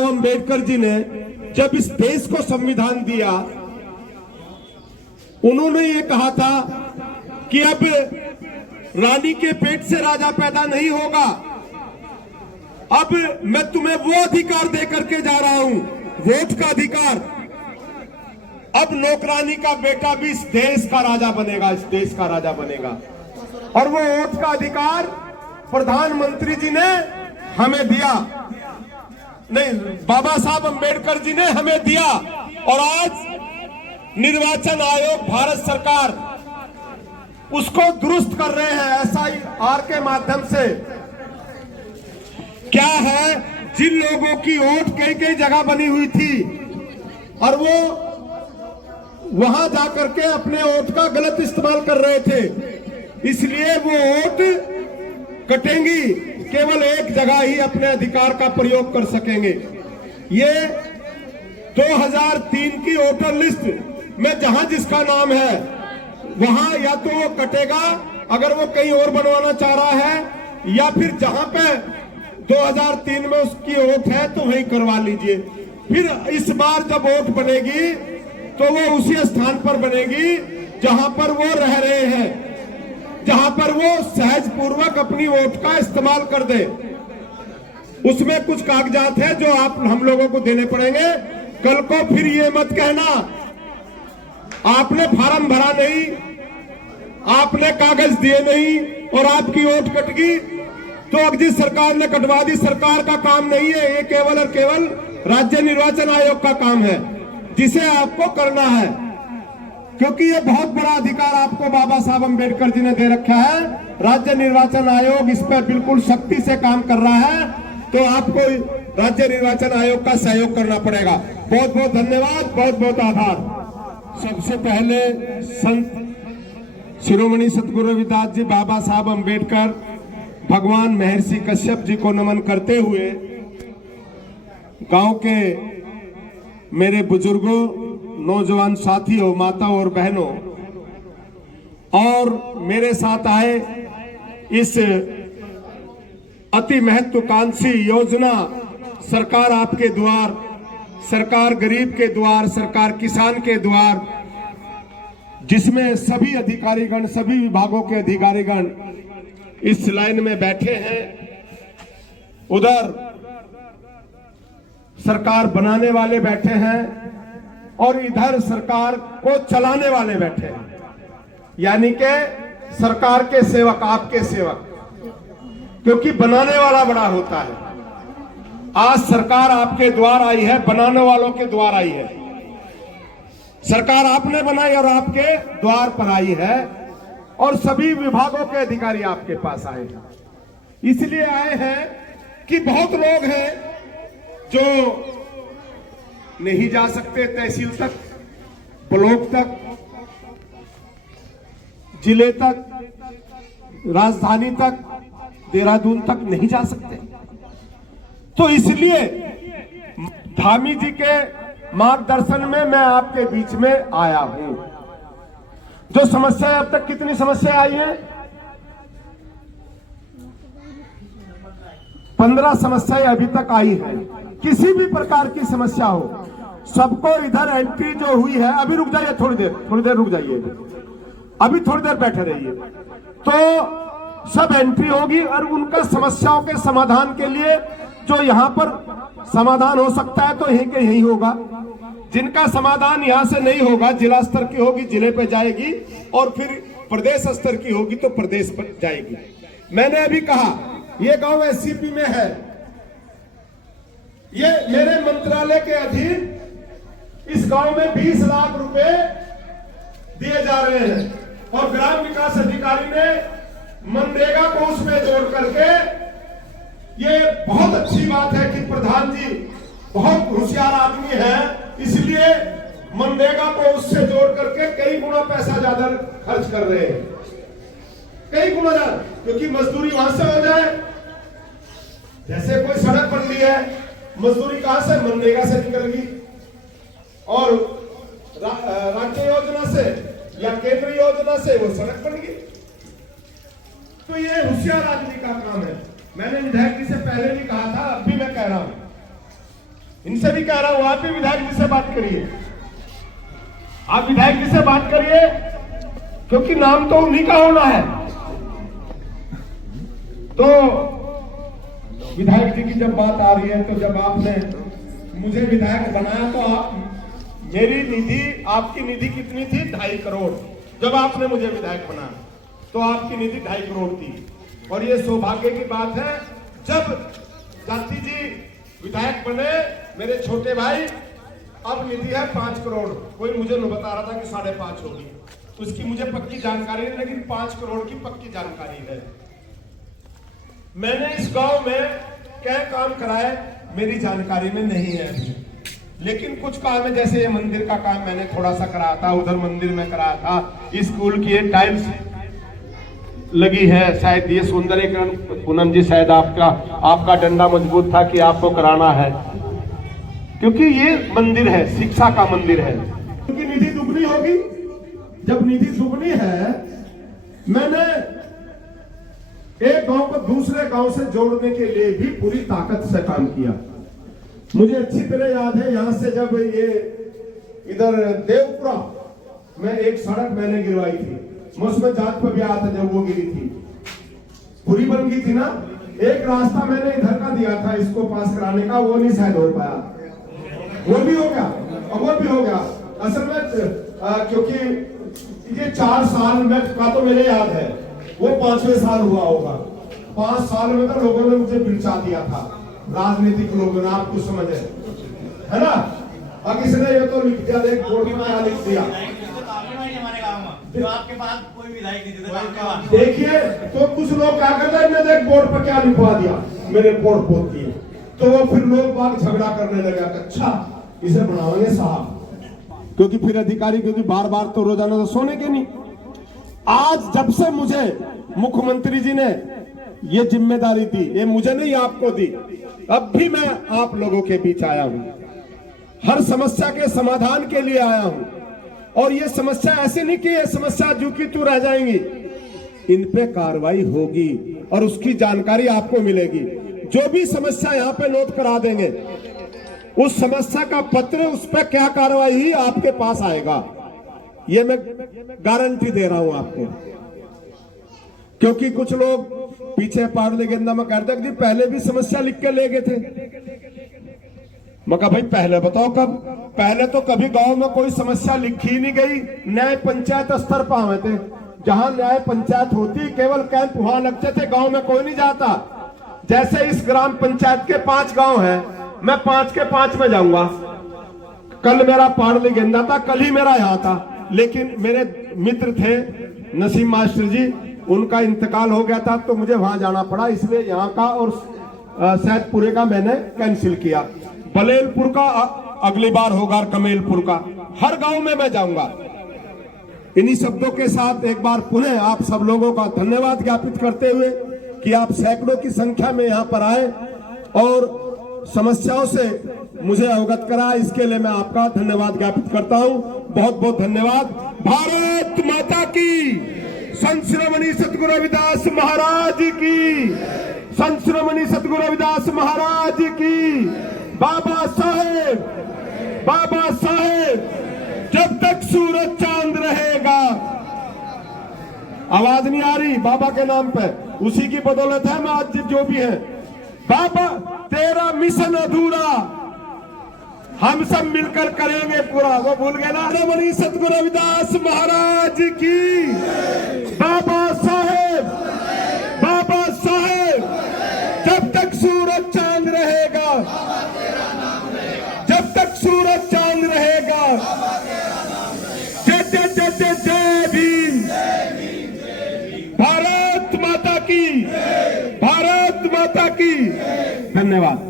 साहब अम्बेडकर जी ने जब इस देश को संविधान दिया, उन्होंने ये कहा था कि अब रानी के पेट से राजा पैदा नहीं होगा, अब मैं तुम्हें वो अधिकार दे करके जा रहा हूं, वोट का अधिकार। अब नौकरानी का बेटा भी इस देश का राजा बनेगा, इस देश का राजा बनेगा। और वो वोट का अधिकार प्रधानमंत्री जी ने हमें दिया, नहीं, बाबा साहब अम्बेडकर जी ने हमें दिया। और आज निर्वाचन आयोग, भारत सरकार उसको दुरुस्त कर रहे हैं SIR के माध्यम से। क्या है, जिन लोगों की वोट कई कई जगह बनी हुई थी और वो वहां जाकर के अपने वोट का गलत इस्तेमाल कर रहे थे, इसलिए वो वोट कटेंगी, केवल एक जगह ही अपने अधिकार का प्रयोग कर सकेंगे। ये 2003 की वोटर लिस्ट में जहां जिसका नाम है वहां या तो वो कटेगा अगर वो कहीं और बनवाना चाह रहा है, या फिर जहां पे 2003 में उसकी वोट है तो वहीं करवा लीजिए। फिर इस बार जब वोट बनेगी तो वो उसी स्थान पर बनेगी जहां पर वो रह रहे हैं, जहां पर वो सहज पूर्वक अपनी वोट का इस्तेमाल कर दे। उसमें कुछ कागजात है जो आप हम लोगों को देने पड़ेंगे। कल को फिर ये मत कहना आपने फार्म भरा नहीं, आपने कागज दिए नहीं और आपकी वोट कट गई, तो अगली सरकार ने कटवा दी। सरकार का काम नहीं है ये, केवल और केवल राज्य निर्वाचन आयोग का काम है, जिसे आपको करना है, क्योंकि ये बहुत बड़ा अधिकार आपको बाबा साहब अम्बेडकर जी ने दे रखा है। राज्य निर्वाचन आयोग इस पर बिल्कुल सख्ती से काम कर रहा है, तो आपको राज्य निर्वाचन आयोग का सहयोग करना पड़ेगा। बहुत बहुत धन्यवाद, बहुत बहुत आभार। सबसे पहले संत शिरोमणि सतगुरु रविदास जी, बाबा साहब अम्बेडकर, भगवान महर्षि कश्यप जी को नमन करते हुए गांव के मेरे बुजुर्गों, नौजवान साथियों, माताओं और बहनों, और मेरे साथ आए इस अति महत्वाकांक्षी योजना सरकार आपके द्वार, सरकार गरीब के द्वार, सरकार किसान के द्वार, जिसमें सभी अधिकारीगण, सभी विभागों के अधिकारीगण इस लाइन में बैठे हैं। उधर सरकार बनाने वाले बैठे हैं और इधर सरकार को चलाने वाले बैठे हैं, यानी कि सरकार के सेवक, आपके सेवक, क्योंकि बनाने वाला बड़ा होता है। आज सरकार आपके द्वार आई है, बनाने वालों के द्वार आई है। सरकार आपने बनाई और आपके द्वार पर आई है, और सभी विभागों के अधिकारी आपके पास आए हैं। इसलिए आए हैं कि बहुत लोग हैं जो नहीं जा सकते तहसील तक, ब्लॉक तक, जिले तक, राजधानी तक, देहरादून तक नहीं जा सकते। तो इसलिए धामी जी के मार्गदर्शन में मैं आपके बीच में आया हूं। जो समस्याएं, अब तक कितनी समस्याएं आई हैं? 15 समस्याएं अभी तक आई हैं। किसी भी प्रकार की समस्या हो, सबको इधर एंट्री जो हुई है, अभी रुक जाइए, थोड़ी देर रुक जाइए, अभी थोड़ी देर बैठे रहिए, तो सब एंट्री होगी और उनका समस्याओं के समाधान के लिए जो यहाँ पर समाधान हो सकता है तो यहीं के यहीं होगा। जिनका समाधान यहाँ से नहीं होगा, जिला स्तर की होगी, जिले पे जाएगी, और फिर प्रदेश स्तर की होगी तो प्रदेश पर जाएगी। मैंने अभी कहा ये गांव SCP में है, ये मेरे मंत्रालय के अधीन इस गांव में 20 लाख रुपए दिए जा रहे हैं, और ग्राम विकास अधिकारी ने मनरेगा को उसमें जोड़ करके, ये बहुत अच्छी बात है कि प्रधान जी बहुत होशियार आदमी है, इसलिए मनरेगा को उससे जोड़ करके कई गुना पैसा ज्यादा खर्च कर रहे हैं, कई गुना ज्यादा, क्योंकि मजदूरी वहां से हो जाए। जैसे कोई सड़क बन रही है, मजदूरी कहां से? मनरेगा से निकलेगी, और राज्य योजना से या केंद्रीय योजना से वो सड़क बन गई। तो ये होशियार आदमी का काम है। मैंने विधायक जी से पहले भी कहा था, अब भी मैं कह रहा हूं, इनसे भी कह रहा हूं, आप भी विधायक जी से बात करिए, आप विधायक जी से बात करिए, क्योंकि नाम तो उन्हीं का होना है। तो विधायक जी की जब बात आ रही है, तो जब आपने मुझे विधायक बनाया तो आप, मेरी निधि, आपकी निधि कितनी थी? 2.5 करोड़। जब आपने मुझे विधायक बनाया तो आपकी निधि 2.5 करोड़ थी। और ये सौभाग्य की बात है, जब जाति जी विधायक बने, मेरे छोटे भाई, अब निधि है 5 करोड़। कोई मुझे न बता रहा था कि 5.5 होगी, उसकी मुझे पक्की जानकारी नहीं, लेकिन 5 करोड़ की पक्की जानकारी है। मैंने इस गांव में क्या काम कराए मेरी जानकारी में नहीं है, लेकिन कुछ काम है, जैसे ये मंदिर का काम मैंने थोड़ा सा कराया था, उधर मंदिर में कराया था, स्कूल की ये टाइल्स लगी है, शायद ये सौंदर्यकरण, पूनम जी शायद आपका डंडा मजबूत था कि आपको कराना है, क्योंकि ये मंदिर है, शिक्षा का मंदिर है, क्योंकि निधि दुगनी होगी। जब निधि दुगनी है, मैंने एक गांव को दूसरे गांव से जोड़ने के लिए भी पूरी ताकत से काम किया। मुझे अच्छी तरह याद है, यहां से जब ये इधर देवपुरा में एक सड़क मैंने गिरवाई थी, मैं उसमें जांच पर भी आया था जब वो गिरी थी, पूरी बन गई थी ना। एक रास्ता मैंने इधर का दिया था इसको पास कराने का, वो नहीं शायद हो पाया, वो भी हो गया और वो भी हो गया। असल में क्योंकि ये 4 साल में का तो मेरे याद है, वो 5वें साल हुआ होगा। 5 साल में तो लोगों ने मुझे बिरचा दिया था, राजनीतिक लोगों ने, आप कुछ समझे है ना। अब किसने ये तो लिख दिया, देख बोर्ड में क्या लिख दिया, जो आपके पास कोई विधायक नहीं था। देखिए तो कुछ लोग क्या करते हैं, देख बोर्ड पर क्या लिखवा दिया, मेरे बोर्ड पोत दिए, तो वो फिर लोग बाग झगड़ा करने लगे, अच्छा इसे बनाओगे साहब, क्योंकि फिर अधिकारी, क्योंकि बार बार तो रोजाना तो सोने के नहीं। आज जब से मुझे मुख्यमंत्री जी ने ये जिम्मेदारी दी, ये मुझे नहीं आपको दी, अब भी मैं आप लोगों के बीच आया हूं, हर समस्या के समाधान के लिए आया हूं। और ये समस्या ऐसी नहीं कि ये समस्या जो की तू रह जाएंगी, इन पे कार्रवाई होगी और उसकी जानकारी आपको मिलेगी। जो भी समस्या यहाँ पे नोट करा देंगे, उस समस्या का पत्र, उस पर क्या कार्रवाई ही आपके पास आएगा, ये मैं गारंटी दे रहा हूं आपको। क्योंकि कुछ लोग पीछे पार्ले गेंदा में कहते हैं कि पहले भी समस्या लिख के ले गए थे। मैं कहा भाई पहले बताओ कब? पहले तो कभी गांव में कोई समस्या लिखी नहीं गई, न्याय पंचायत स्तर पर हुए थे, जहां न्याय पंचायत होती केवल कैंप वहां लगते थे, गांव में कोई नहीं जाता। जैसे इस ग्राम पंचायत के 5 गांव हैं, मैं 5 के 5 में जाऊंगा। कल मेरा पार्ले गेंदा था, कल ही मेरा यहाँ था, लेकिन मेरे मित्र थे नसीम मास्टर जी, उनका इंतकाल हो गया था तो मुझे वहां जाना पड़ा, इसलिए यहाँ का और सैदपुरे का मैंने कैंसिल किया। बलेलपुर का अगली बार होगा, कमेलपुर का, हर गांव में मैं जाऊंगा। इन्हीं शब्दों के साथ एक बार पुनः आप सब लोगों का धन्यवाद ज्ञापित करते हुए कि आप सैकड़ों की संख्या में यहाँ पर आए और समस्याओं से मुझे अवगत करा, इसके लिए मैं आपका धन्यवाद ज्ञापित करता हूं। बहुत बहुत धन्यवाद। भारत माता की, संत शिरोमणि सतगुरु रविदास महाराज की, संत शिरोमणि सतगुरु रविदास महाराज की। बाबा साहेब, बाबा साहेब, जब तक सूरज चांद रहेगा। आवाज नहीं आ रही बाबा के नाम पे, उसी की बदौलत है मैं आज जो भी है। बाबा तेरा मिशन अधूरा, हम सब मिलकर करेंगे पूरा। वो भूल गए ना, शिरोमणि सतगुरु रविदास महाराज की। बाबा साहेब, बाबा साहेब, जब तक सूरज चांद रहेगा, जब तक सूरज चांद रहेगा। जय जय जय जय जय भीम। भारत माता की, भारत माता की। धन्यवाद।